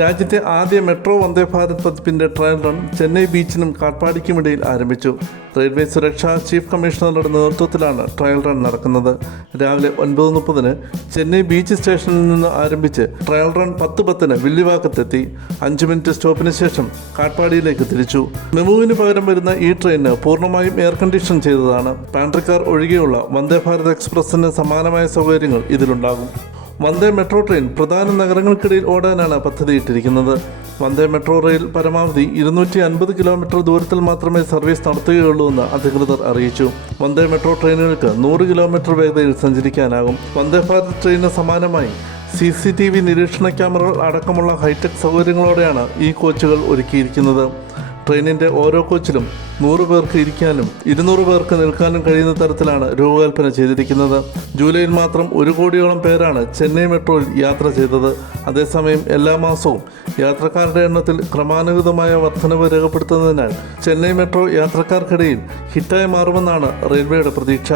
രാജ്യത്തെ ആദ്യ മെട്രോ വന്ദേ ഭാരത് പതിപ്പിന്റെ ട്രയൽ റൺ ചെന്നൈ ബീച്ചിനും കാട്ടാടിക്കുമിടയിൽ ആരംഭിച്ചു. റെയിൽവേ സുരക്ഷാ ചീഫ് കമ്മീഷണറുടെ നേതൃത്വത്തിലാണ് ട്രയൽ റൺ നടക്കുന്നത്. രാവിലെ ഒൻപത് മുപ്പതിന് ചെന്നൈ ബീച്ച് സ്റ്റേഷനിൽ നിന്ന് ആരംഭിച്ച് ട്രയൽ റൺ പത്ത് പത്തിന് വില്ലിവാക്കത്തെത്തി. അഞ്ച് മിനിറ്റ് സ്റ്റോപ്പിന് ശേഷം കാട്ട്പാടിയിലേക്ക് തിരിച്ചു. മെമുവിന് പകരം വരുന്ന ഈ ട്രെയിന് പൂർണമായും എയർ കണ്ടീഷൻ ചെയ്തതാണ്. പാൻട്രി കാർ ഒഴികെയുള്ള വന്ദേ ഭാരത് എക്സ്പ്രസിന് സമാനമായ സൗകര്യങ്ങൾ ഇതിലുണ്ടാകും. വന്ദേ മെട്രോ ട്രെയിൻ പ്രധാന നഗരങ്ങൾക്കിടയിൽ ഓടാനാണ് പദ്ധതിയിട്ടിരിക്കുന്നത്. വന്ദേ മെട്രോ റെയിൽ പരമാവധി ഇരുന്നൂറ്റി അൻപത് കിലോമീറ്റർ ദൂരത്തിൽ മാത്രമേ സർവീസ് നടത്തുകയുള്ളൂ എന്ന് അധികൃതർ അറിയിച്ചു. വന്ദേ മെട്രോ ട്രെയിനുകൾക്ക് നൂറ് കിലോമീറ്റർ വേഗതയിൽ സഞ്ചരിക്കാനാകും. വന്ദേ ഭാരത് ട്രെയിനിന് സമാനമായി സി സി ടി വി നിരീക്ഷണ ക്യാമറകൾ അടക്കമുള്ള ഹൈടെക് സൗകര്യങ്ങളോടെയാണ് ഈ കോച്ചുകൾ ഒരുക്കിയിരിക്കുന്നത്. ട്രെയിനിന്റെ ഓരോ കോച്ചിലും നൂറ് പേർക്ക് ഇരിക്കാനും ഇരുന്നൂറ് പേർക്ക് നിൽക്കാനും കഴിയുന്ന തരത്തിലാണ് രൂപകൽപ്പന ചെയ്തിരിക്കുന്നത്. ജൂലൈയിൽ മാത്രം ഒരു കോടിയോളം പേരാണ് ചെന്നൈ മെട്രോയിൽ യാത്ര ചെയ്തത്. അതേസമയം എല്ലാ മാസവും യാത്രക്കാരുടെ എണ്ണത്തിൽ ക്രമാനുഗതമായ വർധനവ് രേഖപ്പെടുത്തുന്നതിനാൽ ചെന്നൈ മെട്രോ യാത്രക്കാർക്കിടയിൽ ഹിറ്റായി മാറുമെന്നാണ് റെയിൽവേയുടെ പ്രതീക്ഷ.